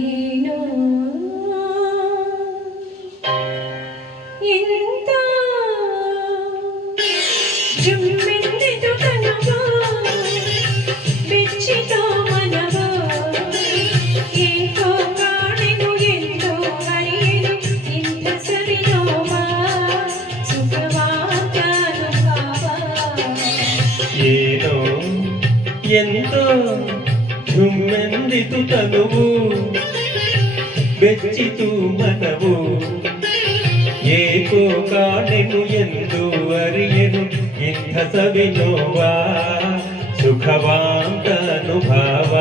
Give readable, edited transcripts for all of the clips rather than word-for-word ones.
ಏನು ಎಂತ ಜುಮ್ಮೆಂದಿತು ತನವೋ ಬೆಚ್ಚಿತೋ ಮನವೋ ಏಕೋ ಕಾಣೆನು ಎಂತೋ ಅರಿಯೆನು ಇಂಥ ಸವಿನೋವ ಸುಖವಾದ ಅನುಭವ ಏನೋ ಎಂತೋ ಜುಮ್ಮೆಂದಿತು ತನುವು ಬೆಚ್ಚಿತು ಮನವು ಏಕೋ ಕಾಣೆನು ಎಂದು ಅರಿಯೆನು ಇಂಥ ಸವಿನೋವ ಸುಖವಾಂತ ಅನುಭವ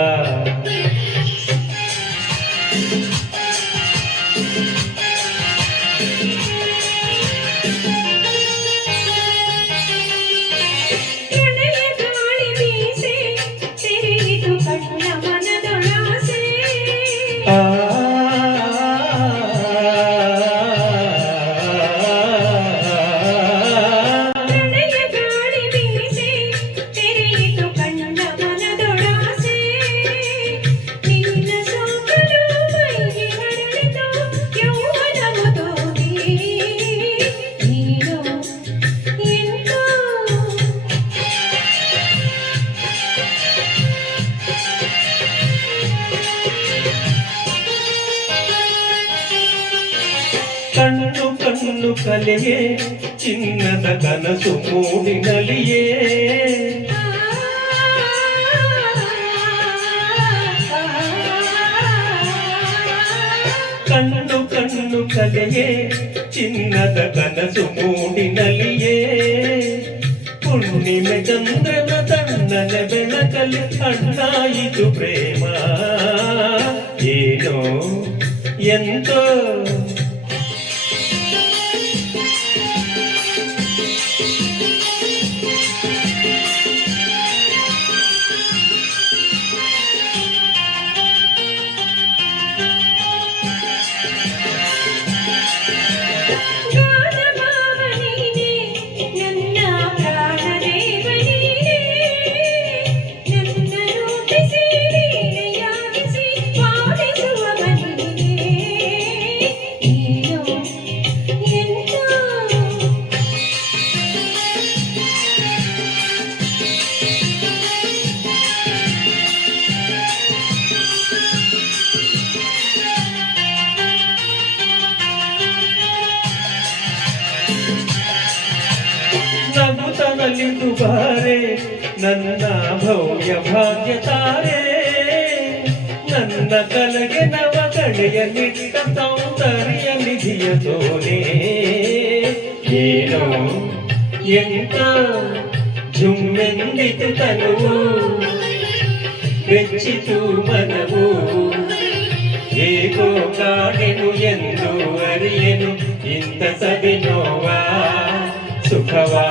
ಕಣ್ಣು ಕಣ್ಣು ಕಲೆಯೇ ಚಿನ್ನದ ಕನಸು ಮೂಡಿನಲಿಯೇ ಕಣ್ಣು ಕಣ್ಣು ಕಲೆಯೇ ಚಿನ್ನದ ಕನಸು ಮೂಡಿನಲಿಯೇ ಹುಣ್ಣಿಮೆ ಚಂದ್ರನ ತಣ್ಣನ ಬೆಳಕಲಿ ಅಣ್ಣಾಯಿತು ಪ್ರೇಮ ಏನೋ ಎಂತೋ ನಗುತ್ತನಲ್ಲಿಂದು ಬಾರೆ ನನ್ನ ಭವ್ಯ ಭಾಗ್ಯ ತಾರೆ ನನ್ನ ಕಲೆಗೆ ನವ ಕಡೆಯ ನಿಟ್ಟ ಸೌಂದರ್ಯ ನಿಧಿಯ ತೋರೆ ಏನೋ ಎಂತ ಜುಮ್ಮೆಂದಿತು ತನುವು ಬೆಚ್ಚಿತು ಮನವು ಏಕೋ ಕಾಣೆನು ಎಂದು ಅರಿಯೆನು ಇಂಥ ಸವಿನೋವ ಸುಖವಾ